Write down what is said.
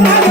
Mm-hmm.